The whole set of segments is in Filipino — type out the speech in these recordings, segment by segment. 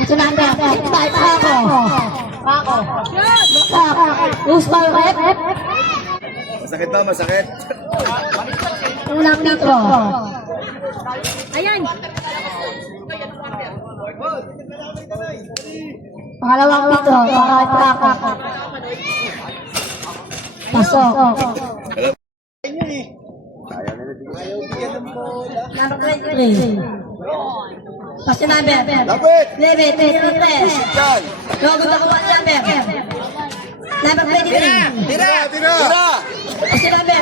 Ito number 55, Paco. Paco. Loose ball rep. Masakit ba? Masakit? Ulang litro. Ayan. Pangalawang litro. Para kay Paco. Pasok. Number 23. Pasti number. Lapit! Lebe, 23. Yan! Logo na kuha number. Number 23. Tira! Tira! Pasti number.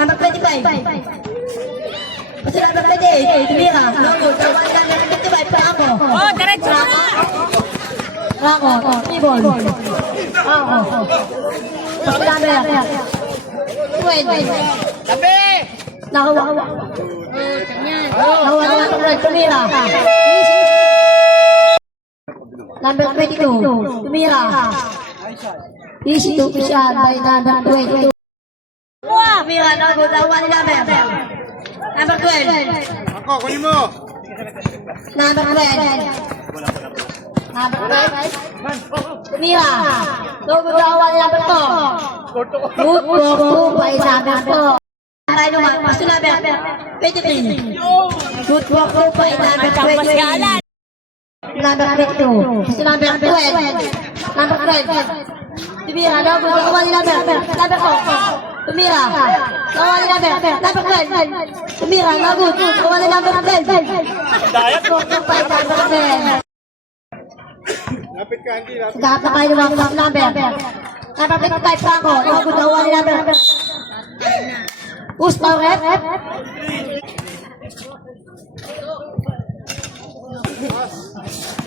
Number 25. Pasti number 28. Tumira. Logo. Kuha number 25. Paco. Oh, diretso na. Paco. Tibol. Paco. Pasti number. 20. Tabi! Nakuha. Nakuha na number. Tumira. Number 22. Tumira. Easy to shot by number 22. Tumira. Nakuha na number. Number 12. Ako, kunin mo! Number 12. Number 12. Tumira. Nakuha na number 2. Good work by number 2. Tayo naman. Pasto number 23. Good work by number 23. Number 22. Pasto number 12. Number 12. Tumira. Nakuha na number 2. Tumira. Nakuha na number 12. Tumira. Nakuha na number 12. Good work by number 12. Lapit ka, hindi. Lapit. Lahat na kayo naman pasto number. Number 55 Paco. Nakuha na number. Push power rep.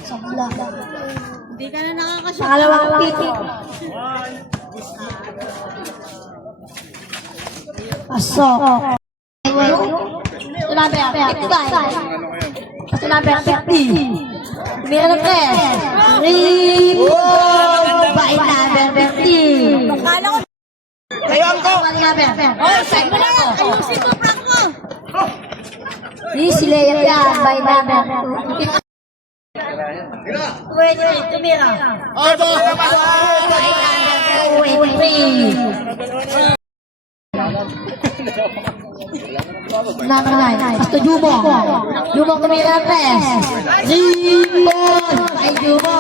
Sabla. Hindi ka na nakakasya. Pangalawang titi. Pasok. Ito number 55. Ito number 50. Meron ng press. Rebound by number 50. Kala ko. Kayo ang ko! Oh, side mo lang. Ayusin mo, Franco. Easy layup yan by number 23. Tumira. Arbo! By number 23. Number 9. Pasto Jumo. Jumo tumira ng press. Rebound by Jumo.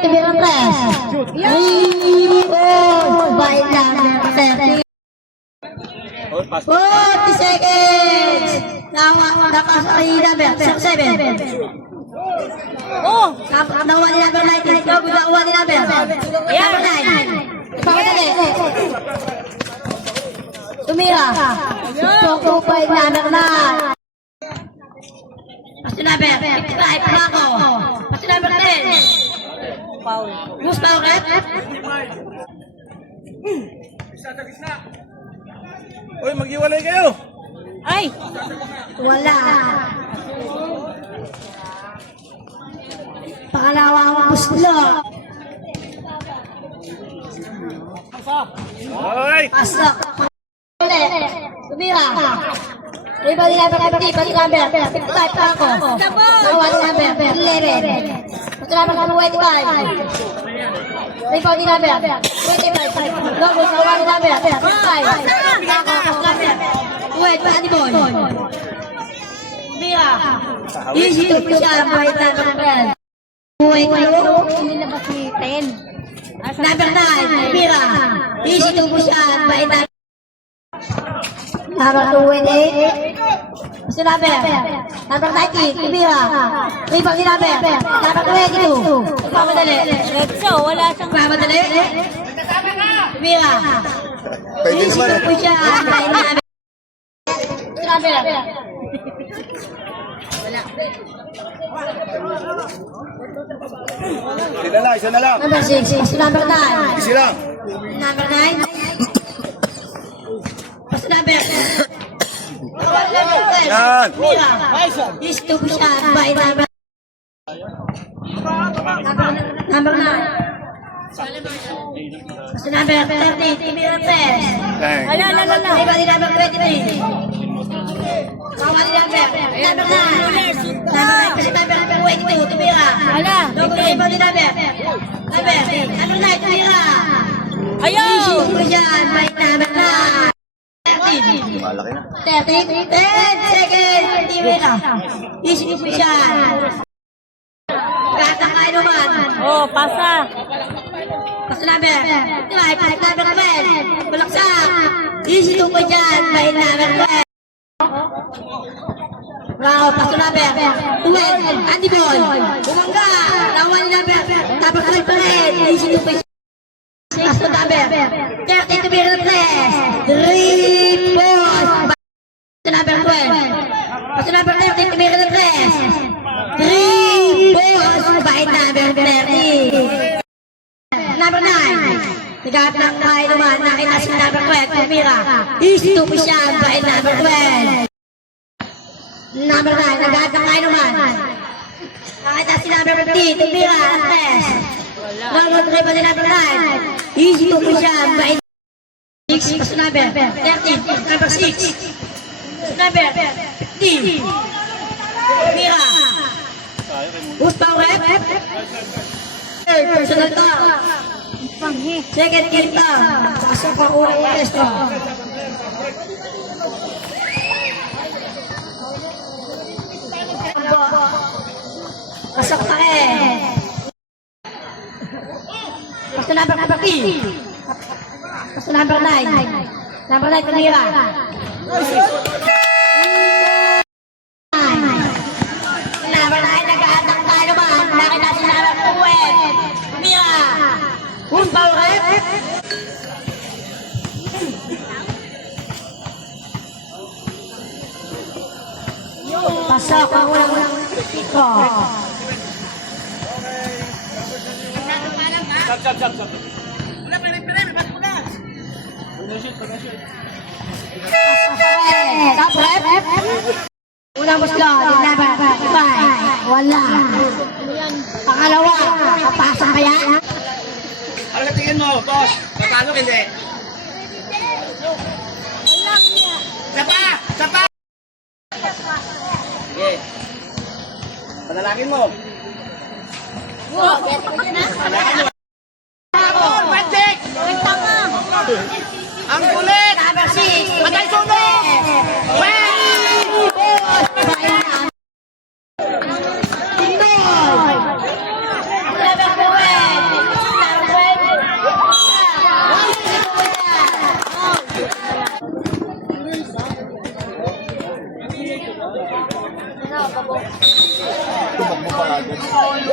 Tumira ng press. Rebound by number 30. 40 seconds! Nakasakay number 7. Oh, Nakuha ni number 19. Nakuha ni number. Number 9. Pamadali. Tumira. Pokupay number 9. Pasto number 55. Paco. Pasto number 10. foul. Loose power rep. Uy, mag-iwalay kayo! Ay! Wala. Pangalawang puslo. Alright! Pasok. Tumira. Rebound ni number 50. Pati number 55 Paco. Nakuha ni number 11. Pati number 25. Rebound ni number 25. Logo nakuha ni number 55. Paco. Wait, pati boy. Tumira. Easy to push up by number 12. Wait, Nilabas si 10. number 9. Tumira. Easy to push up by number number 28. Gusto number 19. Tumira. Rebound ni number 22. Pamadali. Retso, wala siyang... Pamadali. Tumira. Pwede Easy naman to eh. push up by number gusto number Isa na lang. number 6. Gusto number 9. Isa lang. Number 9. Gusto number Yan. Tumira. Easy to push up by number number 9. Gusto number 30. Tumira press. Thank Ala, ala, ala. Rebound ni number 23. Kawan ni number 9. Number 9. Kasi number pa din namin. Ano na, tumira. Ayaw! Isip ko dyan, may naman na. Malaki na. 30, 10 seconds, tumira. Isip ko dyan. Gata kayo naman. Oh, pasa. Paso namin. Try, paso namin namin. Balaksak. Isip ko dyan, may naman na. Wow, paso namin. Uwet, Andy Boy. Bumangga. Lawan namin. Tapos ulit pa rin. Isip ko dyan. Paso namin. 30 to be replaced. 3 balls. Paso namin 12. Paso namin 30 to be replaced. 3 balls. Bait namin 30. Number 9. Nagahap ng bahay naman. Nakita si number 12. Tumira. Easy to be siya. Bait number 12. Number 9. Nagahap ng bahay naman. Nakita si number 15. Tumira. Andres. Number 3 pa din number 9. Easy to be siya. Bait 6. Paso number 13. Number 6. Number 15. Tumira. Who's power rep? Personal to. Second kill to. Pasok ang unang testo. Pasok pa rin. Pasto number 13. Pasto number 9. Number 9 tumira. Number 9 nag-aatang tayo ba? Nakita si number 12. Tumira. Who's power rep? Pasok ang unang tiko. Top rep. Unang muslo, number 5. Wala. Pangalawa, papasok kaya? Ano tingin mo, boss? Papasok hindi? Sapa! Sapa! Okay. Panalangin mo. Panalangin mo. Magic! Ang kulit! Number 6. Patay sunog! Tumakbo pa agad.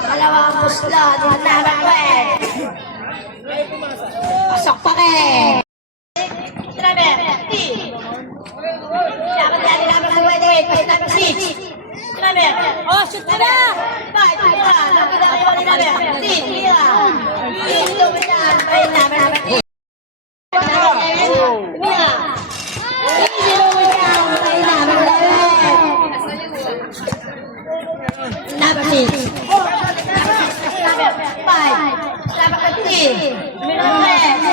Dalawang muslo, number 12. Pasok pa rin. Number 15. Dapat natin number 28, number 6. Number. Oh, shoot na na! Five, tira. Nakita ko yung number 15, tira. Ito mo yan, by number 15. Tira. Ito mo yan, by number 11. Number 6. Number 5. Number 15. Number 10.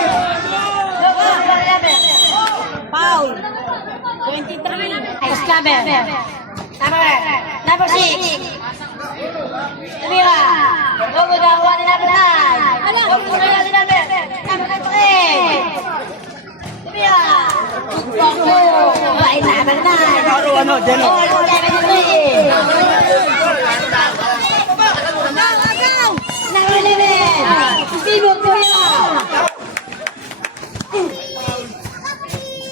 Foul. 23. Next number. Number 6. Tumira. Gumagawa ni number 9. Gumagawa ni number 3. Tumira. Bako. By number 9. Ano, Jeno? All 73. Number 11. Steve Tumira.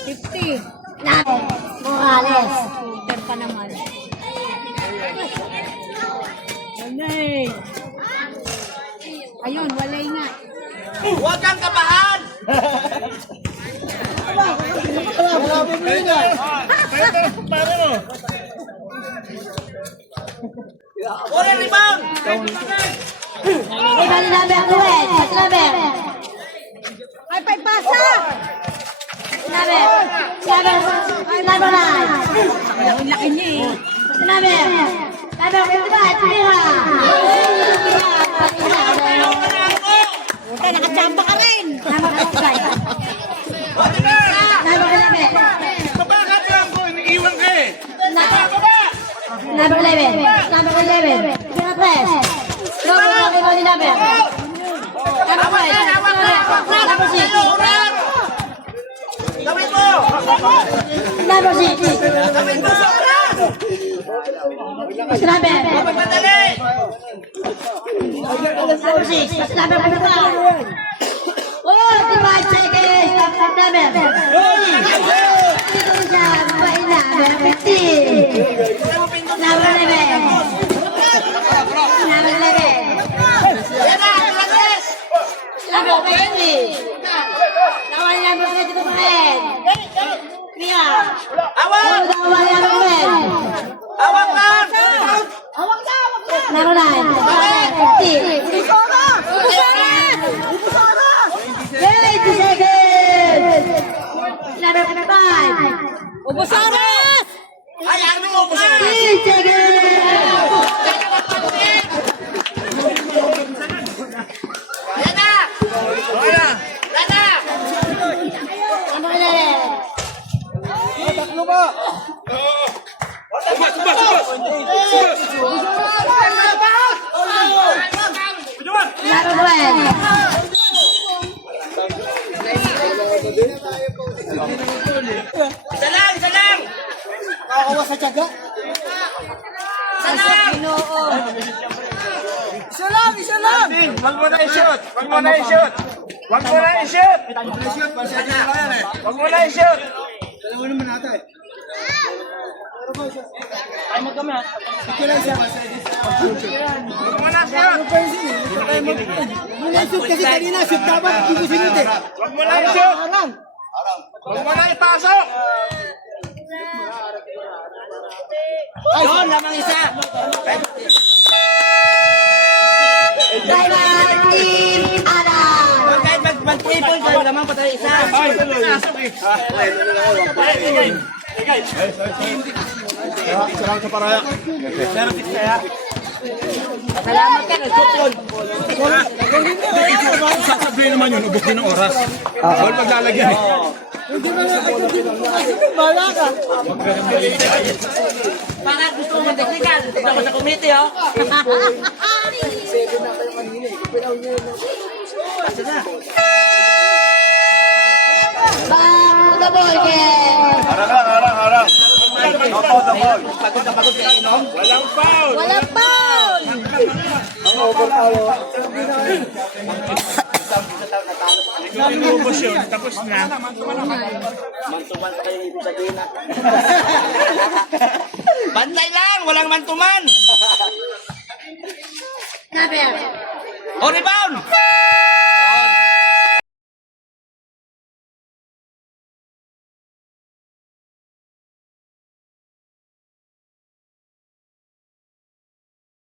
50. Morales. Shooter pa naman. Walay. Ayun, walay nga. Huwag kang kabahan! Wala rebound! Ibang number 12. At number. Ay, pasa! Number 9. Ang laki niya eh. Sinabi. Sabi ko, ito ba? Tumira. Puta, nakachamba ka rin. Nama ka lang. Nama ka lang. Babakit lang ko, iniiwan ka eh. Number 11. Number 11. Sino press? Number 11 ni number. Number 5. Number 6. Gawin mo! Number 6. Gawin mo sa oras! Number. Madali! Number 6. Number 5. Oh, 5 seconds. Number. Dito siya. By number 15. Number 11. Number 11. Yan na! Bilis! Number 20. Nawala number 20 ko pa rin. Mia. Awak! Nawala number 10. Awak lang! Number 9. Number 50. Ubusona! 20 seconds. Number 5. Ubusaras! Ay, ano mo? 10 seconds. Yan na! Yan na! Number 11. Number 12. Isa lang! Isa lang! Isa lang! Wag mo na i-shoot! Wag mo na i-shoot! Wag mo na i-shoot! Wag mo na i-shoot! Wag mo na shoot! Kasi kanina, shoot dapat, hindi ko sinut eh. Wag mo na i-shoot! Wag mo na ipasok! Yun, lamang isa! Diamond Team Adam. Kahit mag-triple ka, lamang patay isa! Salamat ka, nag-shoot yun! Sasabihin naman yun, ubos din ng oras. Bawal maglalagyan eh. Para gusto mo mag-technical, gusto mo sa committee, oh! Bang the ball game. Harang. Pagod na pagod ka inom. Walang foul! Walang foul! Ikaw inubos yun, tapos na. Bantay lang, walang mantuman! Number. O rebound!